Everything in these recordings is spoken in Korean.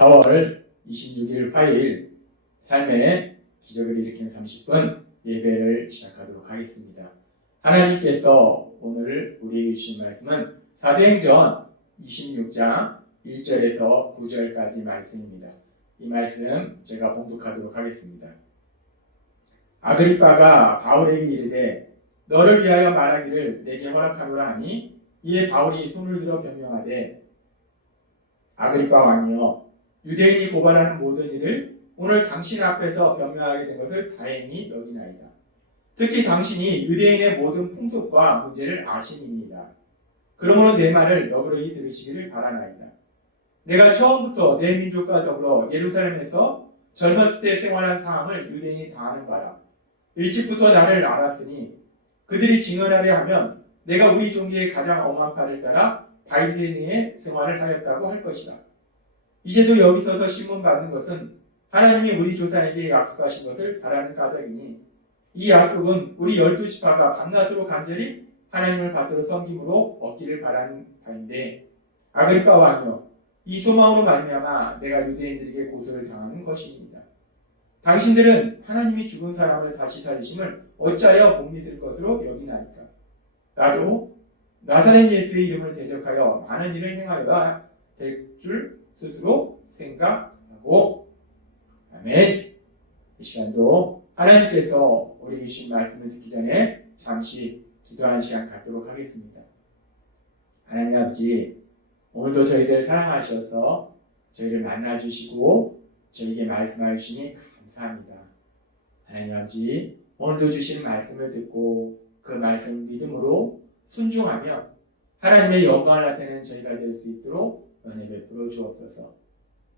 4월 26일 화요일 삶의 기적을 일으키는 30분 예배를 시작하도록 하겠습니다. 하나님께서 오늘 우리에게 주신 말씀은 사도행전 26장 1절에서 9절까지 말씀입니다. 이 말씀 제가 봉독하도록 하겠습니다. 아그리빠가 바울에게 이르되 너를 위하여 말하기를 내게 허락하노라 하니 이에 바울이 손을 들어 변명하되 아그리빠 왕이여 유대인이 고발하는 모든 일을 오늘 당신 앞에서 변명하게 된 것을 다행히 여기나이다. 특히 당신이 유대인의 모든 풍속과 문제를 아심이니이다. 그러므로 내 말을 너그러이 들으시기를 바라나이다. 내가 처음부터 내 민족과 더불어 예루살렘에서 젊었을 때 생활한 사함을 유대인이 다 아는 바라. 일찍부터 나를 알았으니 그들이 증언하려 하면 내가 우리 종교의 가장 엄한 바를 따라 바리새인의 생활을 하였다고 할 것이다. 이제도 여기 서서 신문받는 것은 하나님이 우리 조상에게 약속하신 것을 바라는 까닭이니 이 약속은 우리 12지파가 밤낮으로 간절히 하나님을 받들어 섬김으로 얻기를 바라는 바인데 아그리빠 왕이여 이 소망으로 말미암아 내가 유대인들에게 고소를 당하는 것입니다. 당신들은 하나님이 죽은 사람을 다시 살리심을 어찌하여 못 믿을 것으로 여기나이까. 나도 나사렛 예수의 이름을 대적하여 많은 일을 행하여야 될 줄 스스로 생각하고 아멘. 이 시간도 하나님께서 우리에게 주신 말씀을 듣기 전에 잠시 기도하는 시간 갖도록 하겠습니다. 하나님 아버지, 오늘도 저희들 사랑하셔서 저희를 만나주시고 저에게 말씀하여 주시니 감사합니다. 하나님 아버지, 오늘도 주시는 말씀을 듣고 그 말씀을 믿음으로 순종하며 하나님의 영광을 나타내는 저희가 될 수 있도록 은혜 베풀어 주옵소서.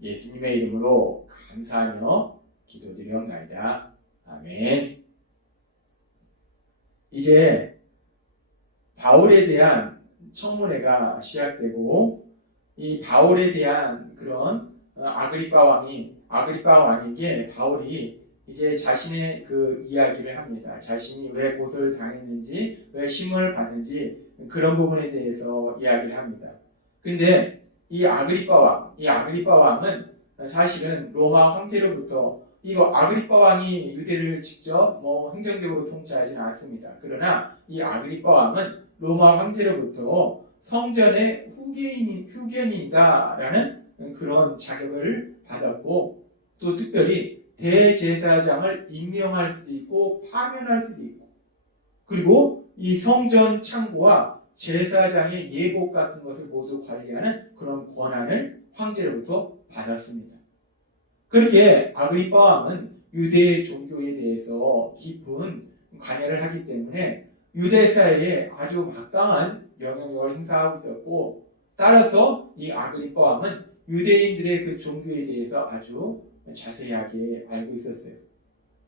예수님의 이름으로 감사하며 기도드리옵나이다. 아멘. 이제 바울에 대한 청문회가 시작되고 이 바울에 대한 그런 아그리빠 왕에게 바울이 이제 자신의 그 이야기를 합니다. 자신이 왜 고소를 당했는지, 왜 심을 받는지 그런 부분에 대해서 이야기를 합니다. 근데 이 아그리빠 왕은 사실은 로마 황제로부터 이거 아그리빠 왕이 유대를 직접 행정적으로 통치하지는 않습니다. 그러나 이 아그리빠 왕은 로마 황제로부터 성전의 후견인이다라는 그런 자격을 받았고 또 특별히 대제사장을 임명할 수도 있고 파면할 수도 있고 그리고 이 성전 창고와 제사장의 예복 같은 것을 모두 관리하는 그런 권한을 황제로부터 받았습니다. 그렇게 아그리빠 왕은 유대 종교에 대해서 깊은 관여를 하기 때문에 유대 사회에 아주 막강한 영향력을 행사하고 있었고 따라서 이 아그리빠 왕은 유대인들의 그 종교에 대해서 아주 자세하게 알고 있었어요.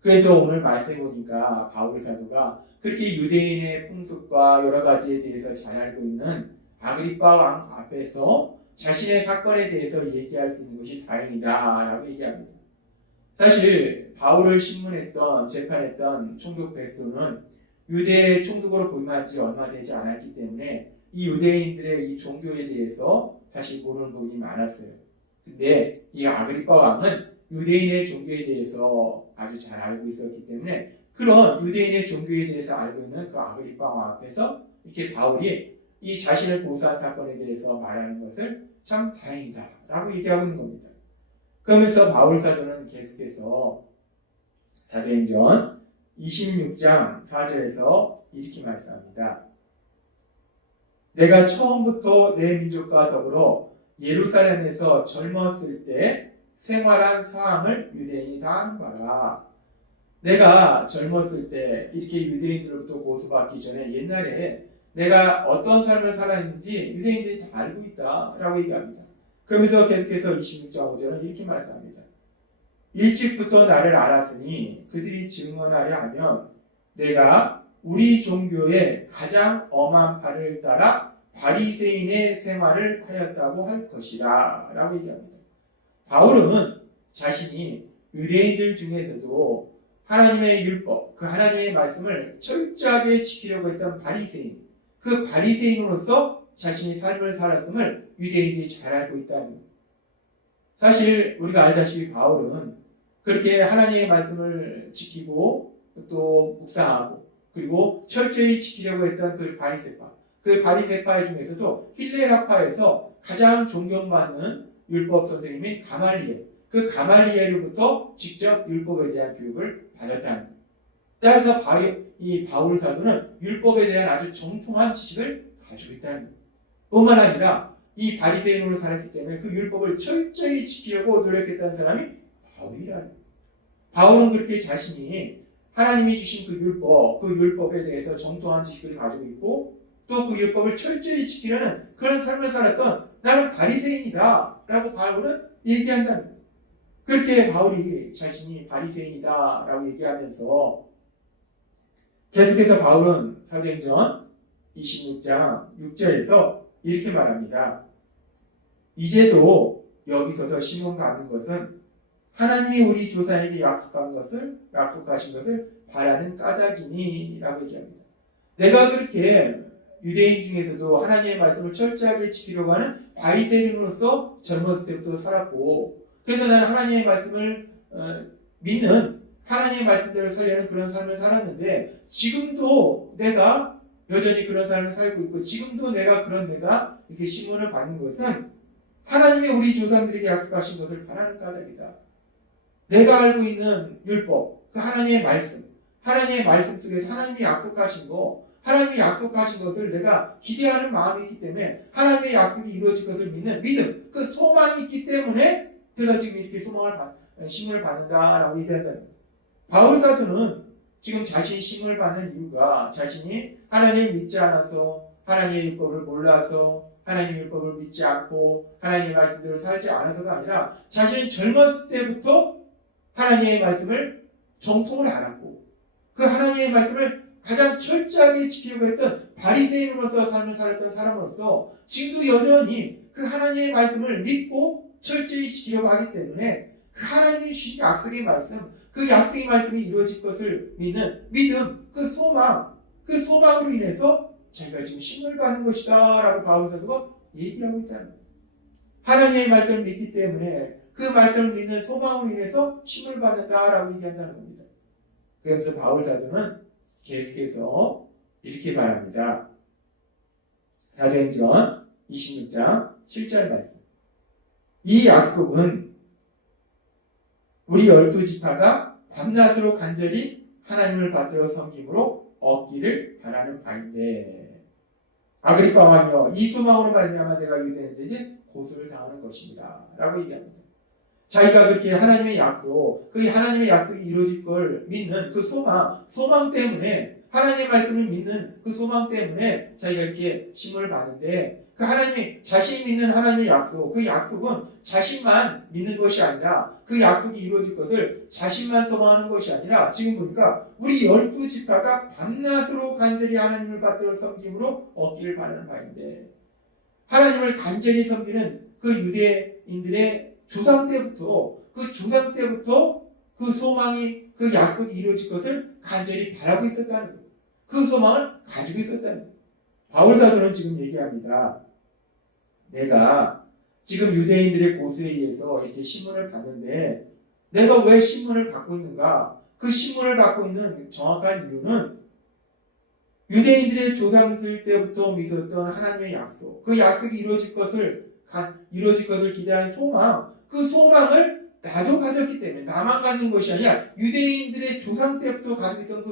그래서 오늘 말씀해 보니까 바울 사도가 그렇게 유대인의 풍습과 여러 가지에 대해서 잘 알고 있는 아그리빠 왕 앞에서 자신의 사건에 대해서 얘기할 수 있는 것이 다행이다 라고 얘기합니다. 사실 바울을 신문했던 재판했던 총독 베스도는 유대 총독으로 부임한 지 얼마 되지 않았기 때문에 이 유대인들의 이 종교에 대해서 사실 모르는 부분이 많았어요. 근데 이 아그리빠 왕은 유대인의 종교에 대해서 아주 잘 알고 있었기 때문에 그런 유대인의 종교에 대해서 알고 있는 그 아그리빠 왕 앞에서 이렇게 바울이 이 자신을 고소한 사건에 대해서 말하는 것을 참 다행이다 라고 얘기하고 있는 겁니다. 그러면서 바울 사도는 계속해서 사도행전 26장 4절에서 이렇게 말씀합니다. 내가 처음부터 내 민족과 더불어 예루살렘에서 젊었을 때 생활한 사함을 유대인이 다 아는 바라. 내가 젊었을 때 이렇게 유대인들로부터 고소받기 전에 옛날에 내가 어떤 삶을 살았는지 유대인들이 다 알고 있다 라고 얘기합니다. 그러면서 계속해서 26장 5절은 이렇게 말씀합니다. 일찍부터 나를 알았으니 그들이 증언하려 하면 내가 우리 종교의 가장 엄한 바를 따라 바리새인의 생활을 하였다고 할 것이다 라고 얘기합니다. 바울은 자신이 유대인들 중에서도 하나님의 율법, 그 하나님의 말씀을 철저하게 지키려고 했던 바리새인, 그 바리새인으로서 자신이 삶을 살았음을 유대인들이 잘 알고 있다는 겁니다. 사실 우리가 알다시피 바울은 그렇게 하나님의 말씀을 지키고 또 묵상하고 그리고 철저히 지키려고 했던 그 바리새파 중에서도 힐레라파에서 가장 존경받는 율법 선생님인 가말리엘, 그 가말리엘로부터 직접 율법에 대한 교육을 받았다는 거예요. 따라서 이 바울 사도는 율법에 대한 아주 정통한 지식을 가지고 있다는 거예요. 뿐만 아니라 이 바리새인으로 살았기 때문에 그 율법을 철저히 지키려고 노력했다는 사람이 바울이라는 거예요. 바울은 그렇게 자신이 하나님이 주신 그 율법에 대해서 정통한 지식을 가지고 있고 또 그 율법을 철저히 지키려는 그런 삶을 살았던 나는 바리새인이다 라고 바울은 얘기한다는 거예요. 그렇게 바울이 자신이 바리새인이다 라고 얘기하면서 계속해서 바울은 사도행전 26장 6절에서 이렇게 말합니다. 이제도 여기 서서 시몬 가는 것은 하나님이 우리 조상에게 약속하신 것을 바라는 까닭이니 라고 얘기합니다. 내가 그렇게 유대인 중에서도 하나님의 말씀을 철저하게 지키려고 하는 바리새인으로서 젊었을 때부터 살았고 그래서 나는 하나님의 말씀을 믿는 하나님의 말씀대로 살려는 그런 삶을 살았는데 지금도 내가 여전히 그런 삶을 살고 있고 지금도 내가 이렇게 시문을 받는 것은 하나님의 우리 조상들에게 약속하신 것을 바라는 까닭이다. 내가 알고 있는 율법, 그 하나님의 말씀 속에서 하나님이 약속하신 것을 내가 기대하는 마음이 있기 때문에 하나님의 약속이 이루어질 것을 믿는 믿음, 그 소망이 있기 때문에 내가 지금 이렇게 시문을 받는다라고 얘기한다는 거예요. 바울 사도는 지금 자신이 시문을 받는 이유가 자신이 하나님을 믿지 않아서 하나님의 율법을 몰라서 하나님의 율법을 믿지 않고 하나님의 말씀대로 살지 않아서가 아니라 자신은 젊었을 때부터 하나님의 말씀을 정통을 알았고 그 하나님의 말씀을 가장 철저하게 지키려고 했던 바리새인으로서 삶을 살았던 사람으로서 지금도 여전히 그 하나님의 말씀을 믿고 철저히 지키려고 하기 때문에 그 하나님이 주신 약속의 말씀, 그 약속의 말씀이 이루어질 것을 믿는 믿음, 그 소망으로 인해서 자기가 지금 시험을 받는 것이다 라고 바울 사도가 얘기하고 있다는 거예요. 하나님의 말씀을 믿기 때문에 그 말씀을 믿는 소망으로 인해서 시험을 받는다라고 얘기한다는 겁니다. 그래서 바울 사도는 계속해서 이렇게 말합니다. 사도행전 26장 7절 말씀. 이 약속은 우리 12지파가 밤낮으로 간절히 하나님을 받들어 섬김으로 얻기를 바라는 바인데 아그리파 왕이여 이 소망으로 말미암아 내가 유대인들에게 고소를 당하는 것입니다 라고 얘기합니다. 자기가 그렇게 하나님의 약속이 이루어질 걸 믿는 그 소망 때문에 하나님의 말씀을 믿는 그 소망 때문에 자기가 이렇게 시험을 받는데 그 하나님이 자신이 믿는 하나님의 약속, 그 약속은 자신만 믿는 것이 아니라 그 약속이 이루어질 것을 자신만 소망하는 것이 아니라 지금 보니까 우리 12지파가 밤낮으로 간절히 하나님을 받들어 섬김으로 얻기를 바라는 바인데 하나님을 간절히 섬기는 그 유대인들의 조상 때부터 그 소망이 그 약속이 이루어질 것을 간절히 바라고 있었다는 거예요. 그 소망을 가지고 있었다는 거예요. 바울 사도는 지금 얘기합니다. 내가 지금 유대인들의 고소에 의해서 이렇게 신문을 받는데 내가 왜 신문을 받고 있는가? 그 신문을 받고 있는 정확한 이유는 유대인들의 조상들 때부터 믿었던 하나님의 약속, 그 약속이 이루어질 것을 기대하는 소망, 그 소망을 나도 가졌기 때문에 나만 갖는 것이 아니라 유대인들의 조상 때부터 가지고 있던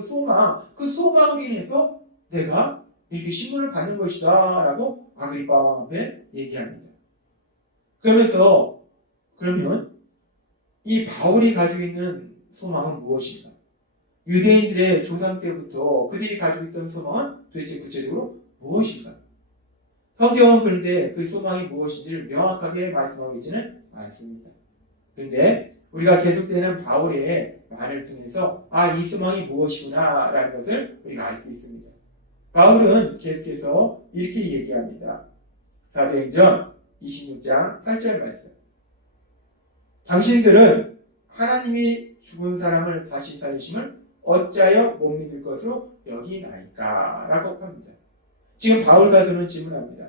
그 소망으로 인해서 내가 이렇게 신문을 받는 것이다 라고 아그리파 왕 앞에 얘기합니다. 그러면 이 바울이 가지고 있는 소망은 무엇인가? 유대인들의 조상 때부터 그들이 가지고 있던 소망은 도대체 구체적으로 무엇인가? 성경은 그런데 그 소망이 무엇인지를 명확하게 말씀하고 있지는 않습니다. 그런데 우리가 계속되는 바울의 말을 통해서 이 소망이 무엇이구나 라는 것을 우리가 알 수 있습니다. 바울은 계속해서 이렇게 얘기합니다. 사도행전 26장 8절 말씀. 당신들은 하나님이 죽은 사람을 다시 살리심을 어찌하여 못 믿을 것으로 여기나이까? 라고 합니다. 지금 바울 사도는 질문합니다.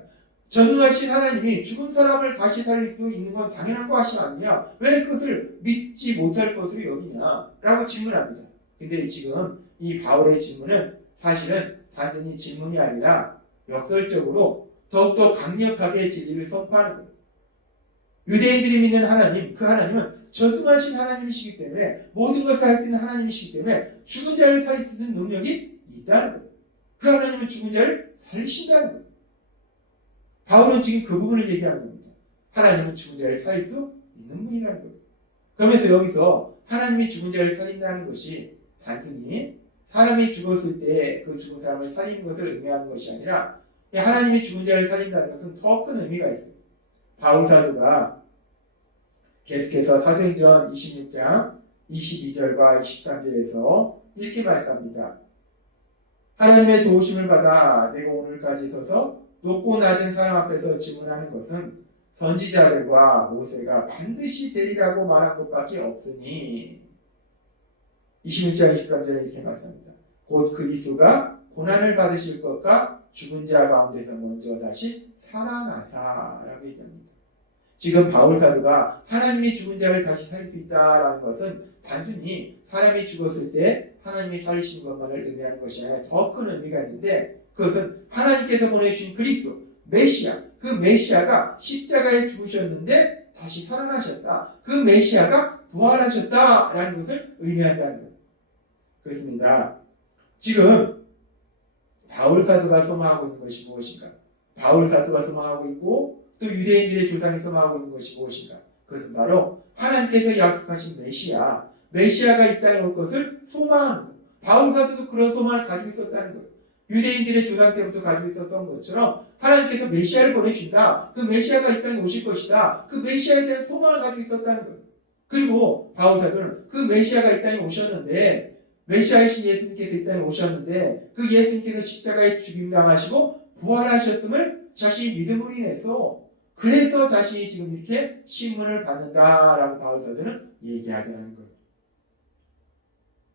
전능하신 하나님이 죽은 사람을 다시 살릴 수 있는 건 당연한 것이 아니냐? 왜 그것을 믿지 못할 것으로 여기냐? 라고 질문합니다. 근데 지금 이 바울의 질문은 사실은 단순히 질문이 아니라 역설적으로 더욱더 강력하게 진리를 선포하는 거예요. 유대인들이 믿는 하나님, 그 하나님은 전능하신 하나님이시기 때문에 모든 것을 할 수 있는 하나님이시기 때문에 죽은 자를 살릴 수 있는 능력이 있다는 거예요. 그 하나님은 죽은 자를 살리신다는 거예요. 바울은 지금 그 부분을 얘기하는 겁니다. 하나님은 죽은 자를 살릴 수 있는 분이라는 거예요. 그러면서 여기서 하나님이 죽은 자를 살린다는 것이 단순히 사람이 죽었을 때 그 죽은 사람을 살리는 것을 의미하는 것이 아니라 하나님이 죽은 자를 살린다는 것은 더 큰 의미가 있어요. 바울 사도가 계속해서 사도행전 26장 22절과 23절에서 이렇게 말씀합니다. 하나님의 도우심을 받아 내가 오늘까지 서서 높고 낮은 사람 앞에서 증언하는 것은 선지자들과 모세가 반드시 되리라고 말한 것밖에 없으니 26장 23절에 이렇게 말씀합니다. 곧 그리스도가 고난을 받으실 것과 죽은 자 가운데서 먼저 다시 살아나사라고 얘기합니다. 지금 바울 사도가 하나님이 죽은 자를 다시 살릴 수 있다라는 것은 단순히 사람이 죽었을 때 하나님이 살리신 것만을 의미하는 것이 아니라 더 큰 의미가 있는데 그것은 하나님께서 보내주신 그리스도, 메시아, 그 메시아가 십자가에 죽으셨는데 다시 살아나셨다. 그 메시아가 부활하셨다라는 것을 의미한다는 거예요. 그렇습니다. 지금 바울 사도가 소망하고 있는 것이 무엇인가? 바울 사도가 소망하고 있고 또 유대인들의 조상이 소망하고 있는 것이 무엇인가? 그것은 바로 하나님께서 약속하신 메시아가 이 땅에 올 것을 소망하는 거예요. 바울 사도도 그런 소망을 가지고 있었다는 거예요. 유대인들의 조상 때부터 가지고 있었던 것처럼 하나님께서 메시아를 보내주신다. 그 메시아가 이 땅에 오실 것이다. 그 메시아에 대한 소망을 가지고 있었다는 거예요. 그리고 바울 사도는 그 메시아가 이 땅에 오셨는데 메시아이신 예수님께서 이 땅에 오셨는데 그 예수님께서 십자가에 죽임당하시고 부활하셨음을 자신이 믿음으로 인해서 그래서 자신이 지금 이렇게 신문을 받는다라고 바울 사도는 얘기하는 거예요.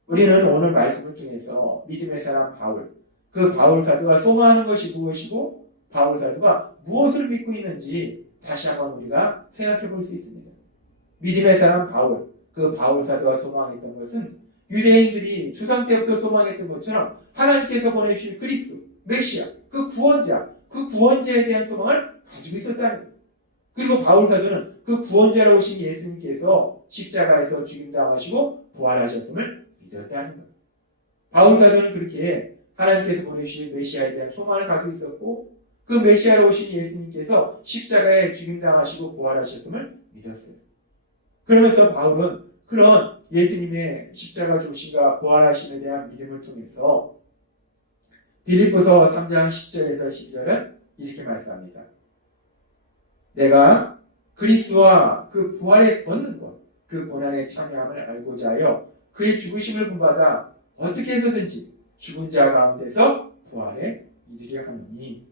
우리는 오늘 말씀을 통해서 믿음의 사람 바울, 그 바울 사도가 소망하는 것이 무엇이고 바울 사도가 무엇을 믿고 있는지 다시 한번 우리가 생각해 볼 수 있습니다. 믿음의 사람 바울, 그 바울 사도가 소망했던 것은 유대인들이 주상 때부터 소망했던 것처럼 하나님께서 보내주신 그리스도, 메시아, 그 구원자에 대한 소망을 가지고 있었다는 거예요. 그리고 바울 사도는 그 구원자로 오신 예수님께서 십자가에서 죽임당하시고 부활하셨음을 믿었다는 거예요. 바울 사도는 그렇게 하나님께서 보내주신 메시아에 대한 소망을 가지고 있었고 그 메시아로 오신 예수님께서 십자가에 죽임당하시고 부활하셨음을 믿었어요. 그러면서 바울은 그런 예수님의 십자가 죽으심과 부활하심에 대한 믿음을 통해서 빌립보서 3장 10절에서 12절은 이렇게 말씀합니다. 내가 그리스도와 그 부활에 걷는 것, 그 고난에 참여함을 알고자 하여 그의 죽으심을 본받아 어떻게 해서든지 죽은 자 가운데서 부활에 이르려 하느니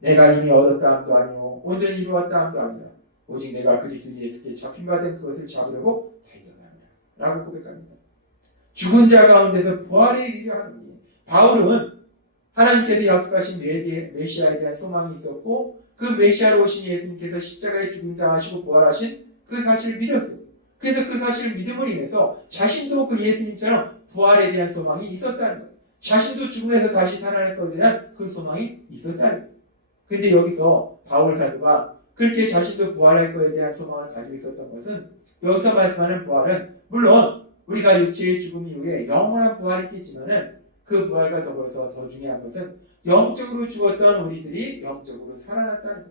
내가 이미 얻었다 함도 아니오 온전히 이루었다 함도 아니라 오직 내가 그리스도 예수께 잡힌바된 그것을 잡으려고 달려가느라 라고 고백합니다. 죽은 자 가운데서 부활에 이르려 하느니 바울은 하나님께서 약속하신 메시아에 대한 소망이 있었고 그 메시아로 오신 예수님께서 십자가에 죽임당하시고 부활하신 그 사실을 믿었어요. 그래서 그 사실을 믿음으로 인해서 자신도 그 예수님처럼 부활에 대한 소망이 있었다는 거예요. 자신도 죽음에서 다시 살아날 것에 대한 그 소망이 있었다는 거예요. 근데 여기서 바울 사도가 그렇게 자신도 부활할 것에 대한 소망을 가지고 있었던 것은 여기서 말씀하는 부활은 물론 우리가 육체의 죽음 이후에 영원한 부활이 있겠지만은 그 부활과 더불어서 더 중요한 것은 영적으로 죽었던 우리들이 영적으로 살아났다는 거예요.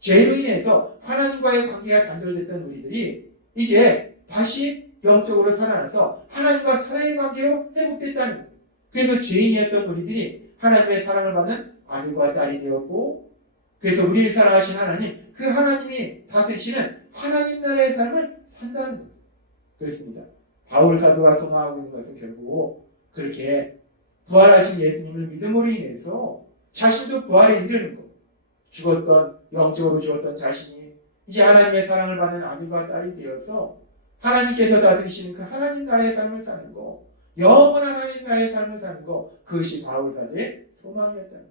죄로 인해서 하나님과의 관계가 단절됐던 우리들이 이제 다시 영적으로 살아나서 하나님과 사랑의 관계로 회복됐다는 거예요. 그래서 죄인이었던 우리들이 하나님의 사랑을 받는 아들과 딸이 되었고 그래서 우리를 사랑하신 하나님, 그 하나님이 다스리시는 하나님 나라의 삶을 산다는 거예요. 그렇습니다. 바울 사도가 소망하고 있는 것은 결국 그렇게 부활하신 예수님을 믿음으로 인해서 자신도 부활에 이르는 것. 영적으로 죽었던 자신이 이제 하나님의 사랑을 받는 아들과 딸이 되어서 하나님께서 다스리시는 그 하나님 나라의 삶을 사는 것, 영원한 하나님 나라의 삶을 사는 것, 그것이 바울 사도의 소망이었다는 것.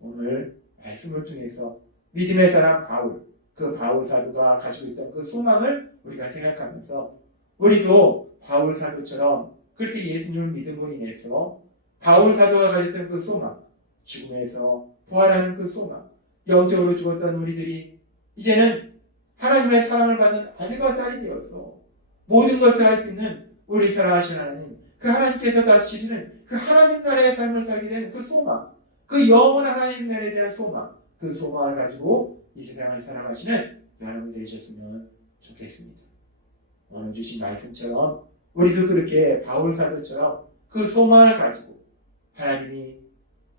오늘 말씀을 통해서 믿음의 사람 바울, 그 바울 사도가 가지고 있던 그 소망을 우리가 생각하면서 우리도 바울 사도처럼 그렇게 예수님을 믿음으로 인해서 바울 사도가 가졌던 그 소망, 죽음에서 부활하는 그 소망, 영적으로 죽었던 우리들이 이제는 하나님의 사랑을 받는 아들과 딸이 되어서 모든 것을 할 수 있는 우리 살아가신 하나님, 그 하나님께서 다스리는 그 하나님 나라의 삶을 살게 되는 그 소망, 그 영원한 하나님 나라에 대한 소망, 그 소망을 가지고 이 세상을 살아가시는 여러분 되셨으면 좋겠습니다. 오늘 주신 말씀처럼 우리도 그렇게 바울 사도처럼 그 소망을 가지고 하나님이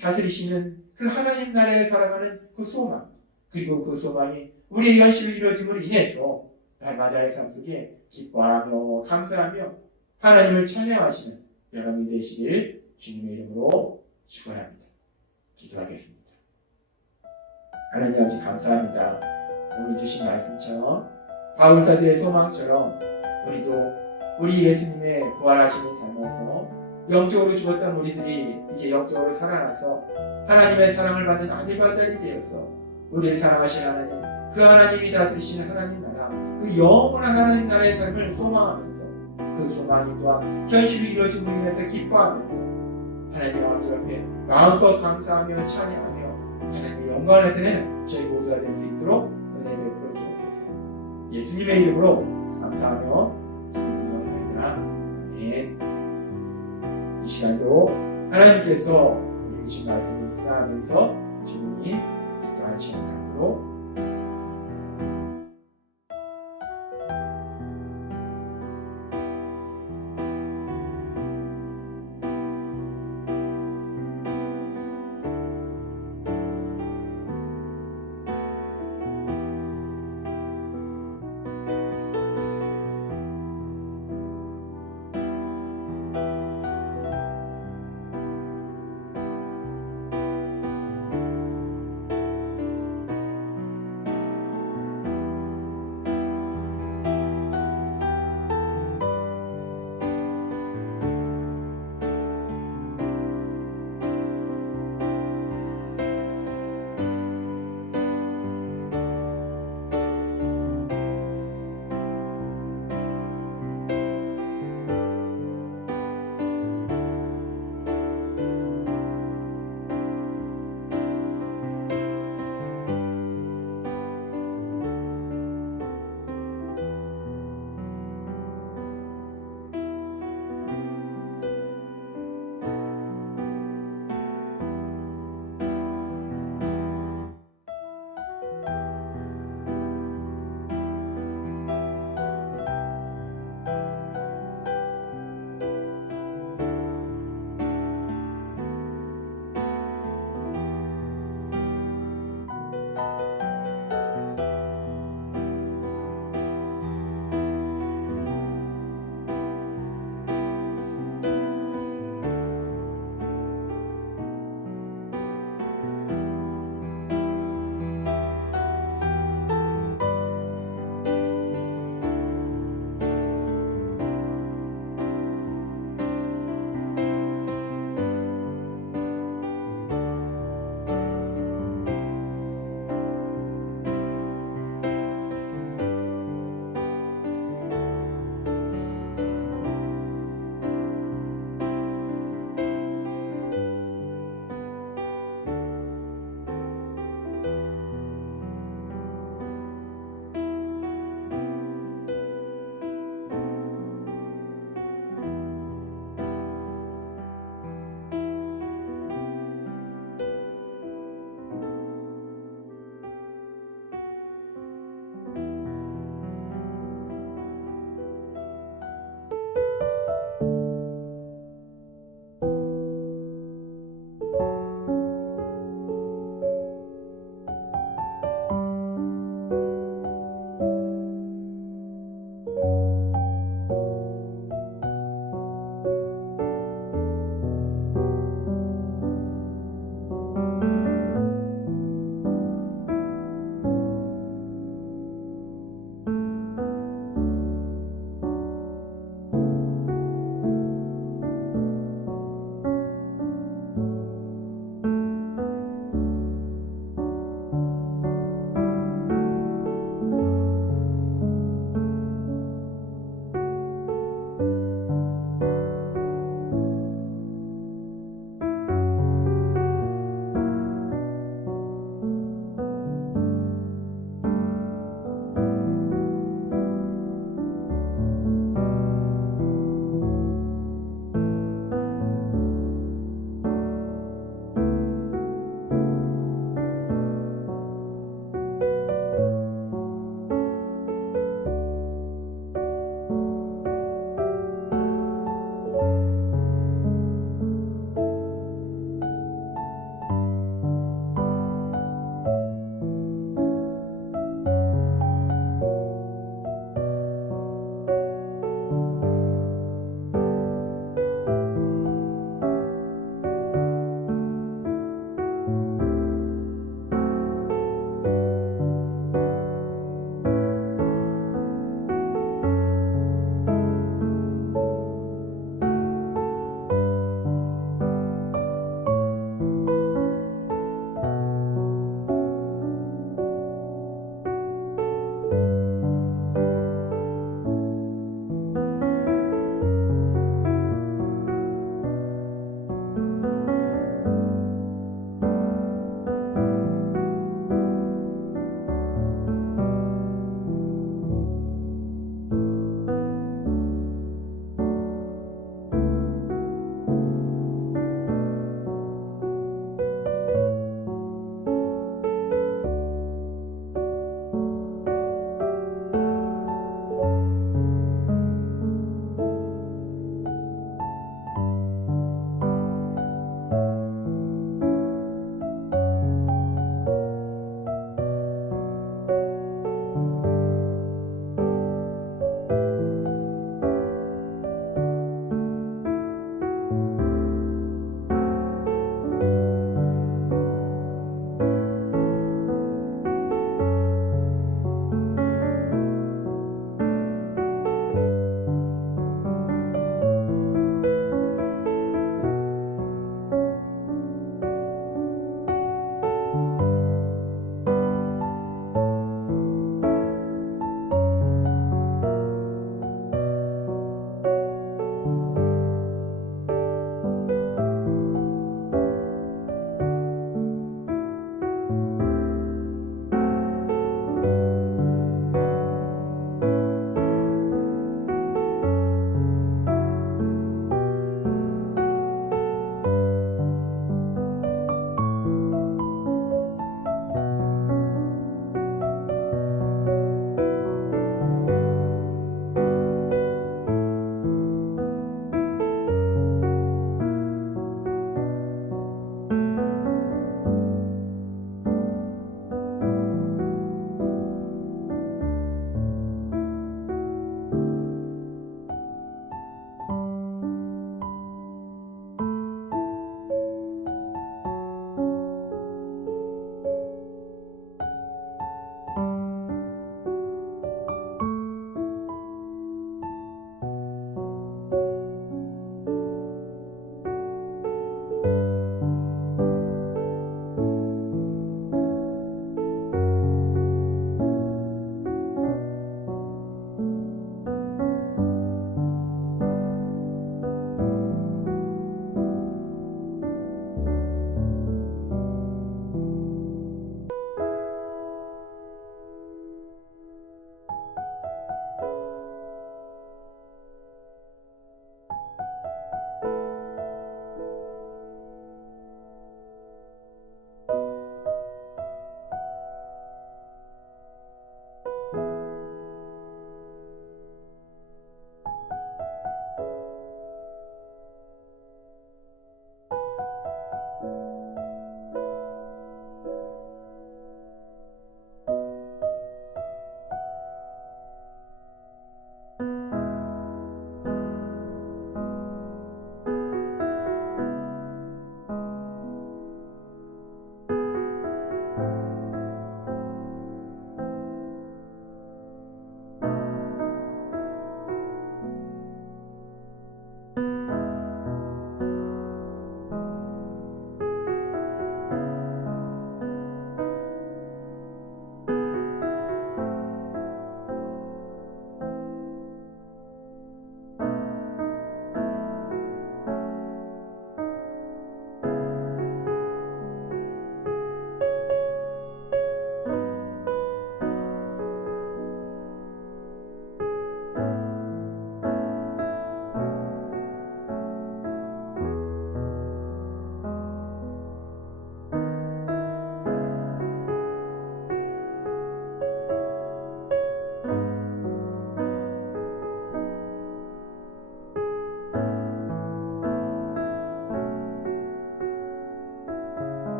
다스리시는 그 하나님 나라에 살아가는 그 소망, 그리고 그 소망이 우리의 현실을 이루어짐으로 인해서 날마다의 삶 속에 기뻐하며 감사하며 하나님을 찬양하시는 여러분이 되시길 주님의 이름으로 축원합니다. 기도하겠습니다. 하나님 아버지 감사합니다. 오늘 주신 말씀처럼 바울 사도의 소망처럼 우리도 우리 예수님의 부활하심을 닮아서 영적으로 죽었던 우리들이 이제 영적으로 살아나서 하나님의 사랑을 받는 아들과 딸이 되어서 우리를 사랑하신 하나님, 그 하나님이 다스리시는 하나님 나라, 그 영원한 하나님 나라의 삶을 소망하면서 그 소망이 또한 현실로 이루어짐으로 인해서 기뻐하면서 하나님 아버지 앞에 마음껏 감사하며 찬양하며 하나님의 영광을 나타내는 저희 모두가 될 수 있도록 은혜 베풀어 주옵소서. 예수님의 이름으로 감사하며 기도드리옵나이다. 아멘. 이 시간도 하나님께서 우리 주신 말씀을 묵상하면서 조용히 기도하는 시간 갖도록